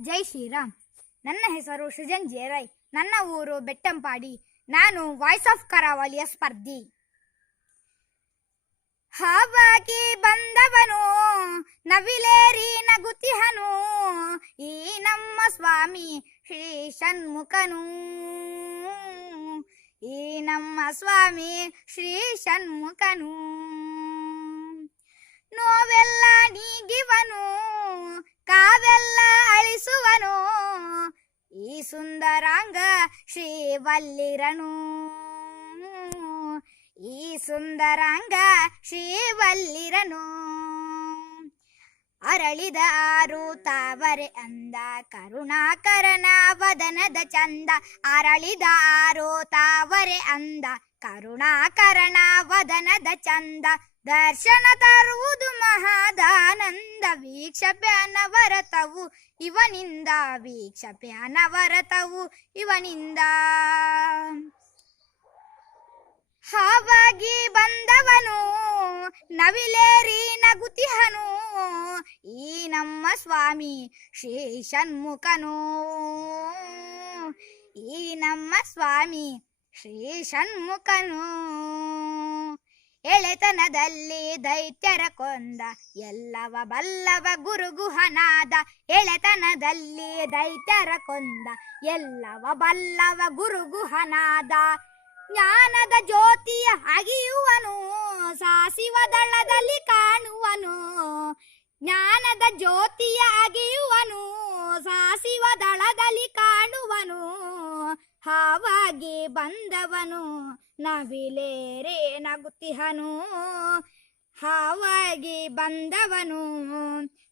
ಜೈ ಶ್ರೀರಾಮ್. ನನ್ನ ಹೆಸರು ಸೃಜನ್ ಜೇರೈ. ನನ್ನ ಊರು ಬೆಟ್ಟಂಪಾಡಿ. ನಾನು ವಾಯ್ಸ್ ಆಫ್ ಕರಾವಳಿಯ ಸ್ಪರ್ಧಿ. ಹಾವಾಗಿ ಬಂದವನು ನವಿಲೇರಿ ನಗುತಿಹನು, ಈ ನಮ್ಮ ಸ್ವಾಮಿ ಶ್ರೀ ಷಣ್ಮುಖನು. ಈ ನಮ್ಮ ಸ್ವಾಮಿ ಶ್ರೀ ಷಣ್ಮುಖನು. ನೋವೆಲ್ಲ ನೀಗಿವನು, ಕಾವೆಲ್ಲ ಅಳಿಸುವನು, ಈ ಸುಂದರಾಂಗ ಶ್ರೀವಲ್ಲಿರನು. ಈ ಸುಂದರಾಂಗ ಶ್ರೀವಲ್ಲಿರನು. ಅರಳಿದ ಆರು ತಾವರೆ ಅಂದ, ಕರುಣಾಕರನ ವದನದ ಚಂದ. ಅರಳಿದ ಆರು ತಾವರೆ ಅಂದ, ಕರುಣಾಕರಣ ವದನದ ಚಂದ. ದರ್ಶನ ತರುವುದು ಮಹಾದಾನಂದ, ವೀಕ್ಷಪೆ ಅನವರತವು ಇವನಿಂದ. ವೀಕ್ಷಪೆ ಅನವರತವು ಇವನಿಂದ. ಹಾವಾಗಿ ಬಂದವನು ನವಿಲೇರಿ ನಗುತಿಹನು, ಈ ನಮ್ಮ ಸ್ವಾಮಿ ಶ್ರೀ ಷಣ್ಮುಖನು. ಈ ನಮ್ಮ ಸ್ವಾಮಿ ಶ್ರೀ ಷಣ್ಮುಖನು. ಎಳೆತನದಲ್ಲಿ ದೈತ್ಯರ ಕೊಂದ, ಎಲ್ಲವ ಬಲ್ಲವ ಗುರುಗುಹನಾದ. ಎಳೆತನದಲ್ಲಿ ದೈತ್ಯರ ಕೊಂದ, ಎಲ್ಲವ ಬಲ್ಲವ ಗುರುಗುಹನಾದ. ಜ್ಞಾನದ ಜ್ಯೋತಿಯ ಅಗಿಯುವನು, ಸಾಸಿವ ದಳದಲ್ಲಿ ಕಾಣುವನು. ಜ್ಞಾನದ ಜ್ಯೋತಿಯ ಅಗಿಯುವನು, ಸಾಸಿವ ದಳದಲ್ಲಿ ಕಾಣುವನು. ಹಾವಾಗಿ ಬಂದವನು ನವಿಲೇರೆ ನಗುತಿಹನು. ಹಾವಾಗಿ ಬಂದವನು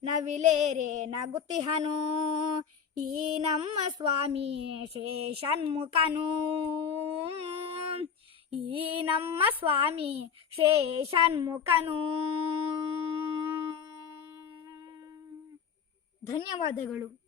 ನವಿಲೇರೆ ನಗುತಿಹನು. ಈ ನಮ್ಮ ಸ್ವಾಮಿ ಶ್ರೀ ಷಣ್ಮುಖನು. ಈ ನಮ್ಮ ಸ್ವಾಮಿ ಶ್ರೀ ಷಣ್ಮುಖನು. ಧನ್ಯವಾದಗಳು.